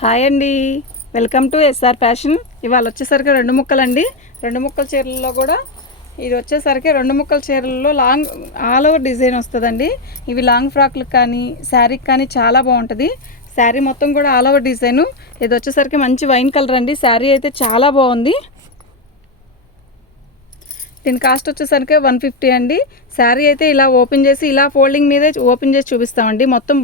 Hi అండి, welcome to SR fashion. ఇవాళ వచ్చేసరికి రెండు ముక్కలండి. రెండు ముక్కల చీరల్లో కూడా ఇది వచ్చేసరికి రెండు ముక్కల చీరల్లో లాంగ్ ఆల్ ఓవర్ డిజైన్ వస్తుందండి. ఇవి లాంగ్ ఫ్రాక్లకు కానీ శారీకి కానీ చాలా బాగుంటుంది. శారీ మొత్తం కూడా ఆల్ ఓవర్ డిజైను. ఇది వచ్చేసరికి మంచి వైన్ కలర్ అండి. శారీ అయితే చాలా బాగుంది. దీని కాస్ట్ వచ్చేసరికి 150 అండి. శారీ అయితే ఇలా ఓపెన్ చేసి ఇలా ఫోల్డింగ్ మీదే ఓపెన్ చేసి చూపిస్తామండి. మొత్తం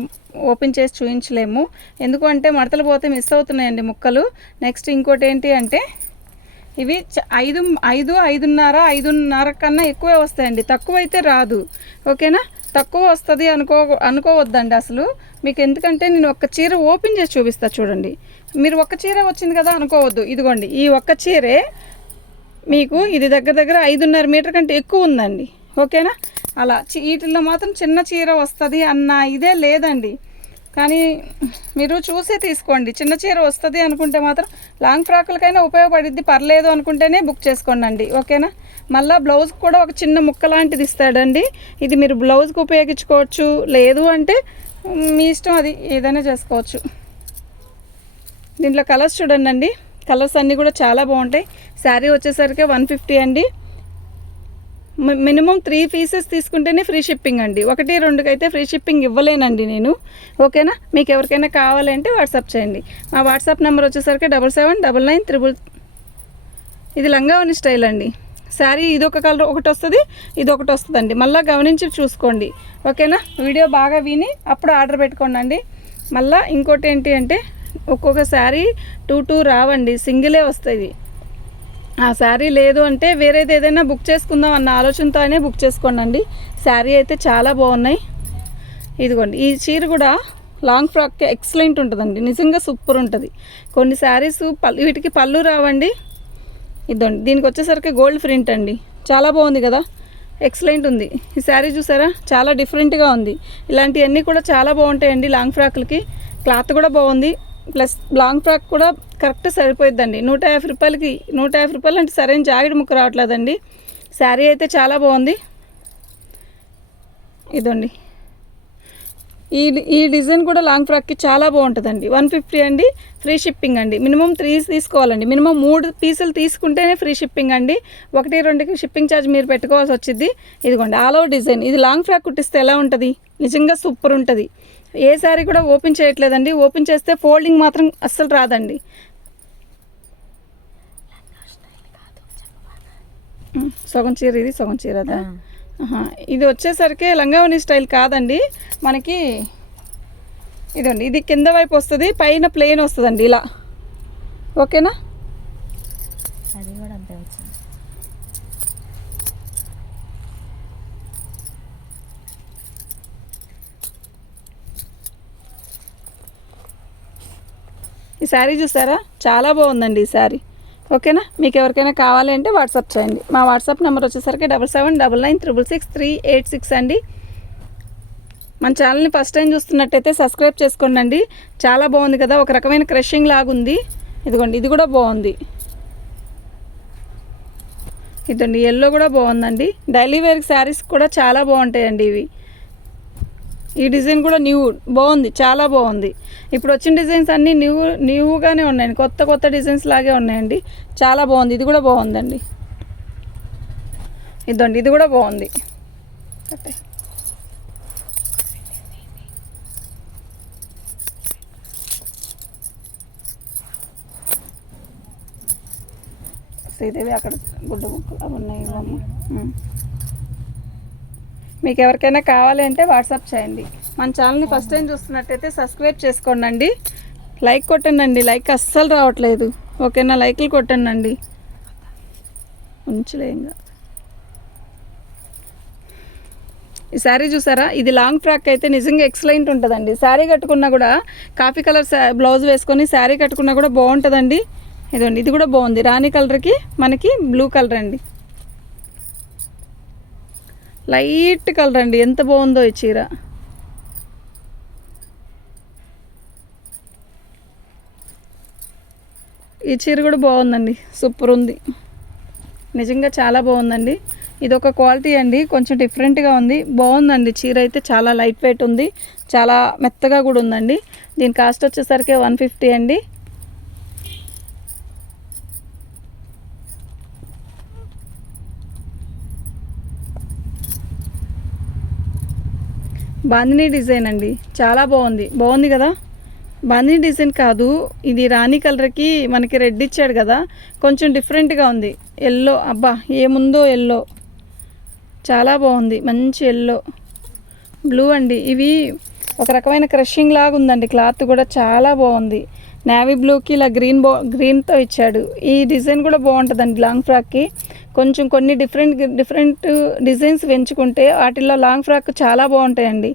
ఓపెన్ చేసి చూపించలేము, ఎందుకంటే మడతలు పోతే మిస్ అవుతున్నాయండి ముక్కలు. నెక్స్ట్ ఇంకోటి ఏంటి అంటే ఇవి 5.5 కన్నా ఎక్కువే వస్తాయండి, తక్కువ అయితే రాదు. ఓకేనా, తక్కువ వస్తుంది అనుకోవద్దండి అసలు మీకు. ఎందుకంటే నేను ఒక్క చీర ఓపెన్ చేసి చూపిస్తా చూడండి. మీరు ఒక్క చీర వచ్చింది కదా అనుకోవద్దు. ఇదిగోండి, ఈ ఒక్క చీరే మీకు ఇది దగ్గర 5.5 మీటర్ కంటే ఎక్కువ ఉందండి. ఓకేనా, అలా వీటిల్లో మాత్రం చిన్న చీర వస్తుంది అన్న ఇదే లేదండి. కానీ మీరు చూసే తీసుకోండి. చిన్న చీర వస్తుంది అనుకుంటే మాత్రం లాంగ్ ఫ్రాకులకైనా ఉపయోగపడిద్ది, పర్లేదు అనుకుంటేనే బుక్ చేసుకోండి అండి. ఓకేనా, మళ్ళీ బ్లౌజ్కి కూడా ఒక చిన్న ముక్క లాంటిది ఇస్తాడండి. ఇది మీరు బ్లౌజ్కి ఉపయోగించుకోవచ్చు, లేదు అంటే మీ ఇష్టం, అది ఏదైనా చేసుకోవచ్చు. దీంట్లో కలర్స్ చూడండి, కలర్స్ అన్నీ కూడా చాలా బాగుంటాయి. శారీ వచ్చేసరికి 150 అండి. మినిమం 3 పీసెస్ తీసుకుంటేనే ఫ్రీ షిప్పింగ్ అండి. 1-2కి అయితే ఫ్రీ షిప్పింగ్ ఇవ్వలేనండి నేను. ఓకేనా, మీకు ఎవరికైనా కావాలంటే వాట్సాప్ చేయండి. మా వాట్సాప్ నెంబర్ వచ్చేసరికి 7799 ఇది లంగావని స్టైల్ అండి. శారీ ఇదొక కలర్ ఒకటి వస్తుంది, ఇది ఒకటి వస్తుందండి. మళ్ళీ గమనించి చూసుకోండి. ఓకేనా, వీడియో బాగా విని అప్పుడు ఆర్డర్ పెట్టుకోండి అండి. మళ్ళీ ఇంకోటి ఏంటి అంటే ఒక్కొక్క శారీ 2 రావండి, సింగిలే వస్తుంది. ఆ శారీ లేదు అంటే వేరేది ఏదైనా బుక్ చేసుకుందాం అన్న ఆలోచనతోనే బుక్ చేసుకోండి అండి. శారీ అయితే చాలా బాగున్నాయి. ఇదిగోండి, ఈ చీర కూడా లాంగ్ ఫ్రాక్కి ఎక్సలెంట్ ఉంటుందండి, నిజంగా సూపర్ ఉంటుంది. కొన్ని శారీస్ వీటికి పళ్ళు రావండి. ఇదండి, దీనికి వచ్చేసరికి గోల్డ్ ప్రింట్ అండి, చాలా బాగుంది కదా, ఎక్సలెంట్ ఉంది. ఈ శారీ చూసారా, చాలా డిఫరెంట్గా ఉంది. ఇలాంటివన్నీ కూడా చాలా బాగుంటాయండి లాంగ్ ఫ్రాక్లకి. క్లాత్ కూడా బాగుంది, ప్లస్ లాంగ్ ఫ్రాక్ కూడా కరెక్ట్ సరిపోయిద్దండి. 150 రూపాయలకి 150 రూపాయలు అంటే సరైన జాకెట్ ముక్క రావట్లేదండి. శారీ అయితే చాలా బాగుంది. ఇదండి, ఈ డిజైన్ కూడా లాంగ్ ఫ్రాక్కి చాలా బాగుంటుందండి. 150 అండి, ఫ్రీ షిప్పింగ్ అండి. మినిమం 3 తీసుకోవాలండి. మినిమం 3 పీసులు తీసుకుంటేనే ఫ్రీ షిప్పింగ్ అండి. 1-2కి షిప్పింగ్ ఛార్జ్ మీరు పెట్టుకోవాల్సి వచ్చింది. ఇదిగోండి, ఆల్ ఓవర్ డిజైన్. ఇది లాంగ్ ఫ్రాక్ కుట్టిస్తే ఎలా ఉంటుంది, నిజంగా సూపర్ ఉంటుంది. ఏ శారీ కూడా ఓపెన్ చేయట్లేదండి. ఓపెన్ చేస్తే ఫోల్డింగ్ మాత్రం అస్సలు రాదండి. సగం చీర ఇది, సగం చీర అదా. ఇది వచ్చేసరికి లంగావని స్టైల్ కాదండి మనకి. ఇదండి, ఇది కింద వైపు వస్తుంది, పైన ప్లెయిన్ వస్తుందండి ఇలా. ఓకేనా, అది కూడా అంతే వచ్చింది. ఈ శారీ చూసారా, చాలా బాగుందండి ఈ శారీ. ఓకేనా, మీకు ఎవరికైనా కావాలి అంటే వాట్సాప్ చేయండి. మా వాట్సాప్ నెంబర్ వచ్చేసరికి 7799663886 అండి. మన ఛానల్ని ఫస్ట్ టైం చూస్తున్నట్టయితే సబ్స్క్రైబ్ చేసుకోండి అండి. చాలా బాగుంది కదా, ఒక రకమైన క్రషింగ్ లాగుంది. ఇదిగోండి, ఇది కూడా బాగుంది. ఇదండి, ఎల్లో కూడా బాగుందండి. డైలీ వేర్ శారీస్ కూడా చాలా బాగుంటాయండి ఇవి. ఈ డిజైన్ కూడా బాగుంది, చాలా బాగుంది. ఇప్పుడు వచ్చిన డిజైన్స్ అన్నీ న్యూగానే ఉన్నాయండి, కొత్త డిజైన్స్ లాగే ఉన్నాయండి. చాలా బాగుంది. ఇది కూడా బాగుందండి. ఇదండి, ఇది కూడా బాగుంది. శ్రీదేవి అక్కడ గుడ్డ ముక్కలు అవి ఉన్నాయి. మీకు ఎవరికైనా కావాలి అంటే వాట్సాప్ చేయండి. మన ఛానల్ని ఫస్ట్ టైం చూస్తున్నట్టయితే సబ్స్క్రైబ్ చేసుకోండి అండి. లైక్ కొట్టండి అండి, లైక్ అస్సలు రావట్లేదు. ఓకేనా, లైక్లు కొట్టండి అండి. ఉంచలేంగా. ఈ శారీ చూసారా, ఇది లాంగ్ ఫ్రాక్ అయితే నిజంగా ఎక్సలెంట్ ఉంటుందండి. శారీ కట్టుకున్నా కూడా కాఫీ కలర్ బ్లౌజ్ వేసుకొని శారీ కట్టుకున్నా కూడా బాగుంటుందండి. ఇదండి, ఇది కూడా బాగుంది. రాణి కలర్కి మనకి బ్లూ కలర్ అండి, లైట్ కలర్ అండి. ఎంత బాగుందో ఈ చీర. ఈ చీర కూడా బాగుందండి, సూపర్ ఉంది, నిజంగా చాలా బాగుందండి. ఇది ఒక క్వాలిటీ అండి, కొంచెం డిఫరెంట్గా ఉంది, బాగుందండి. చీర అయితే చాలా లైట్ వెయిట్ ఉంది, చాలా మెత్తగా కూడా ఉందండి. దీని కాస్ట్ వచ్చేసరికి 150 అండి. బాందినీ డిజైన్ అండి, చాలా బాగుంది కదా. బాందినీ డిజైన్ కాదు ఇది, రాణి కలర్కి మనకి రెడ్ ఇచ్చాడు కదా, కొంచెం డిఫరెంట్గా ఉంది. ఎల్లో, అబ్బా ఏముందో ఎల్లో, చాలా బాగుంది, మంచి ఎల్లో. బ్లూ అండి, ఇవి ఒక రకమైన క్రషింగ్ లాగా ఉందండి. క్లాత్ కూడా చాలా బాగుంది. నేవీ బ్లూకి ఇలా గ్రీన్తో ఇచ్చాడు. ఈ డిజైన్ కూడా బాగుంటుందండి లాంగ్ ఫ్రాక్కి. కొంచెం కొన్ని డిఫరెంట్ డిజైన్స్ పెంచుకుంటే వాటిల్లో లాంగ్ ఫ్రాక్ చాలా బాగుంటాయండి.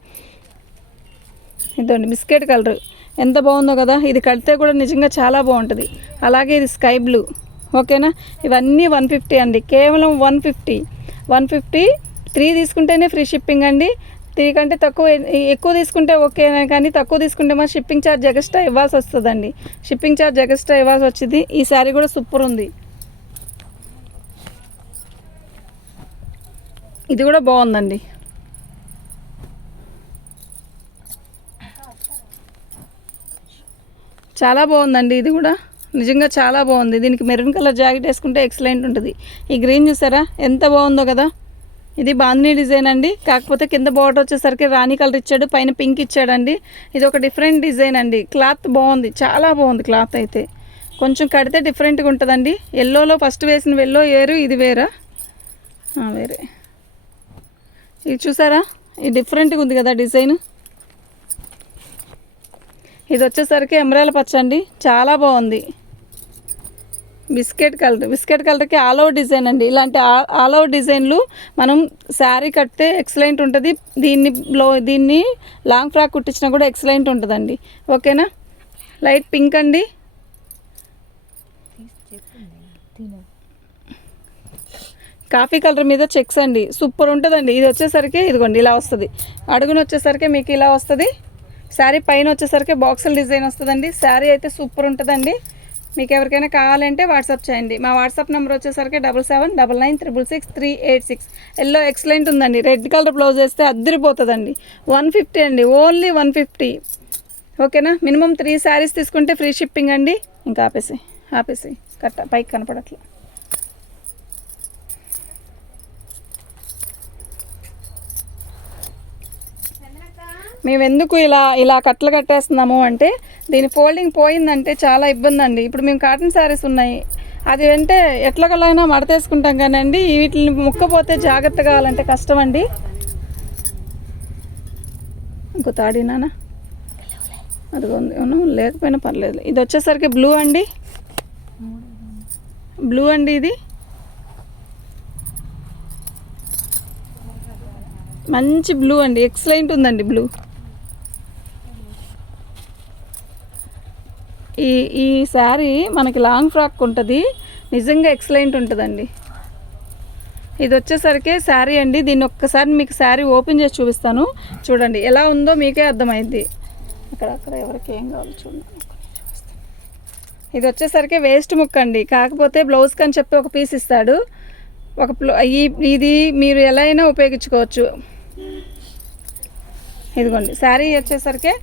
ఇదండి బిస్కెట్ కలర్, ఎంత బాగుందో కదా. ఇది కడితే కూడా నిజంగా చాలా బాగుంటుంది. అలాగే ఇది స్కై బ్లూ, ఓకేనా. ఇవన్నీ 150 అండి, కేవలం 150. 3 తీసుకుంటేనే ఫ్రీ షిప్పింగ్ అండి. 3 కంటే ఎక్కువ తీసుకుంటే ఓకే, కానీ తక్కువ తీసుకుంటే మా షిప్పింగ్ ఛార్జ్ ఎక్స్ట్రా ఇవ్వాల్సి వస్తుందండి. షిప్పింగ్ ఛార్జ్ ఎక్స్ట్రా ఇవ్వాల్సి వచ్చింది. ఈ శారీ కూడా సూపర్ ఉంది. ఇది కూడా బాగుందండి. చాలా బాగుందండి, ఇది కూడా నిజంగా చాలా బాగుంది. దీనికి మెరూన్ కలర్ జాకెట్ వేసుకుంటే ఎక్సలెంట్ ఉంటుంది. ఈ గ్రీన్ చూసారా ఎంత బాగుందో కదా. ఇది బాందినీ డిజైన్ అండి, కాకపోతే కింద బార్డర్ వచ్చేసరికి రాణి కలర్ ఇచ్చాడు, పైన పింక్ ఇచ్చాడండి. ఇది ఒక డిఫరెంట్ డిజైన్ అండి. క్లాత్ బాగుంది, చాలా బాగుంది క్లాత్ అయితే. కొంచెం కడితే డిఫరెంట్గా ఉంటుందండి. ఎల్లోలో ఫస్ట్ వేసిన ఎల్లో వేరు, ఇది వేరా వేరే. ఇది చూసారా, ఇది డిఫరెంట్గా ఉంది కదా డిజైన్. ఇది వచ్చేసరికి ఎమరాల్డ్ పచ్చ అండి, చాలా బాగుంది. బిస్కెట్ కలర్కి ఆల్ ఓవర్ డిజైన్ అండి. ఇలాంటి ఆల్ ఓవర్ డిజైన్లు మనం శారీ కడితే ఎక్సలెంట్ ఉంటుంది. దీన్ని లాంగ్ ఫ్రాక్ కుట్టించినా కూడా ఎక్సలెంట్ ఉంటుందండి, ఓకేనా. లైట్ పింక్ అండి, కాఫీ కలర్ మీద చెక్స్ అండి, సూపర్ ఉంటుందండి. ఇది వచ్చేసరికి ఇదిగోండి ఇలా వస్తుంది. అడుగున వచ్చేసరికి మీకు ఇలా వస్తుంది. శారీ పైన వచ్చేసరికి బాక్సుల డిజైన్ వస్తుందండి. శారీ అయితే సూపర్ ఉంటుందండి. మీకు ఎవరికైనా కావాలంటే వాట్సాప్ చేయండి. మా వాట్సాప్ నెంబర్ వచ్చేసరికి 7799666386. ఎల్లో ఎక్సలెంట్ ఉందండి. రెడ్ కలర్ బ్లౌజ్ వేస్తే అద్దరిపోతుందండి. 150 అండి, ఓన్లీ 150, ఓకేనా. మినిమం 3 శారీస్ తీసుకుంటే ఫ్రీ షిప్పింగ్ అండి. ఇంకా ఆపేసి కట్ట పైకి కనపడట్లా. మేము ఎందుకు ఇలా కట్టలు కట్టేస్తున్నాము అంటే, దీని ఫోల్డింగ్ పోయిందంటే చాలా ఇబ్బంది అండి. ఇప్పుడు మేము కాటన్ శారీస్ ఉన్నాయి, అది అంటే ఎట్లాగలైనా మడతేసుకుంటాం కానీ అండి, వీటిని ముక్కపోతే జాగ్రత్త కావాలంటే కష్టం అండి. ఇంకో తాడినా అది లేకపోయినా పర్లేదు. ఇది వచ్చేసరికి బ్లూ అండి, ఇది మంచి బ్లూ అండి, ఎక్సలెంట్ ఉందండి బ్లూ. ఈ శారీ మనకి లాంగ్ ఫ్రాక్ ఉంటుంది, నిజంగా ఎక్సలెంట్ ఉంటుందండి. ఇది వచ్చేసరికి శారీ అండి. దీన్ని ఒక్కసారి మీకు శారీ ఓపెన్ చేసి చూపిస్తాను, చూడండి ఎలా ఉందో మీకే అర్థమైంది. అక్కడ ఎవరికి ఏం కావాలో చూడండి. ఇది వచ్చేసరికి వేస్ట్ ముక్క అండి, కాకపోతే బ్లౌజ్కి అని చెప్పి ఒక పీస్ ఇస్తాడు. ఇది మీరు ఎలా అయినా ఉపయోగించుకోవచ్చు. ఇదిగోండి శారీ వచ్చేసరికి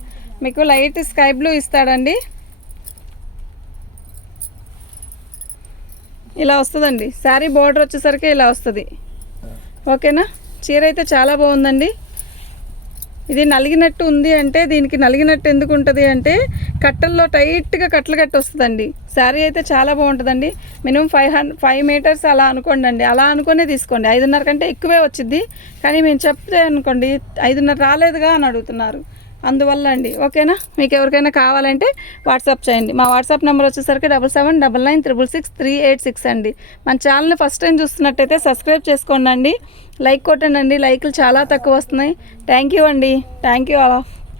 మీకు లైట్ స్కై బ్లూ ఇస్తాడండి. ఇలా వస్తుందండి శారీ. బార్డర్ వచ్చేసరికి ఇలా వస్తుంది, ఓకేనా. చీర అయితే చాలా బాగుందండి. ఇది నలిగినట్టు ఉంది అంటే, దీనికి నలిగినట్టు ఎందుకు ఉంటుంది అంటే, కట్టల్లో టైట్గా కట్టలు కట్టి వస్తుందండి. శారీ అయితే చాలా బాగుంటుందండి. మినిమం 5 మీటర్స్ అలా అనుకోండి అండి, అలా అనుకునే తీసుకోండి. 5.5 కంటే ఎక్కువే వచ్చింది, కానీ మేము చెప్తే అనుకోండి 5.5 రాలేదుగా అని అడుగుతున్నారు, అందువల్ల అండి, ఓకేనా. మీకు ఎవరికైనా కావాలంటే వాట్సాప్ చేయండి. మా వాట్సాప్ నెంబర్ వచ్చేసరికి 7799966386 అండి. మన ఛానల్ని ఫస్ట్ టైం చూస్తున్నట్టయితే సబ్స్క్రైబ్ చేసుకోండి అండి, లైక్ కొట్టండి అండి. లైకులు చాలా తక్కువ వస్తున్నాయి. థ్యాంక్ యూ అండి, థ్యాంక్ యూ ఆల్.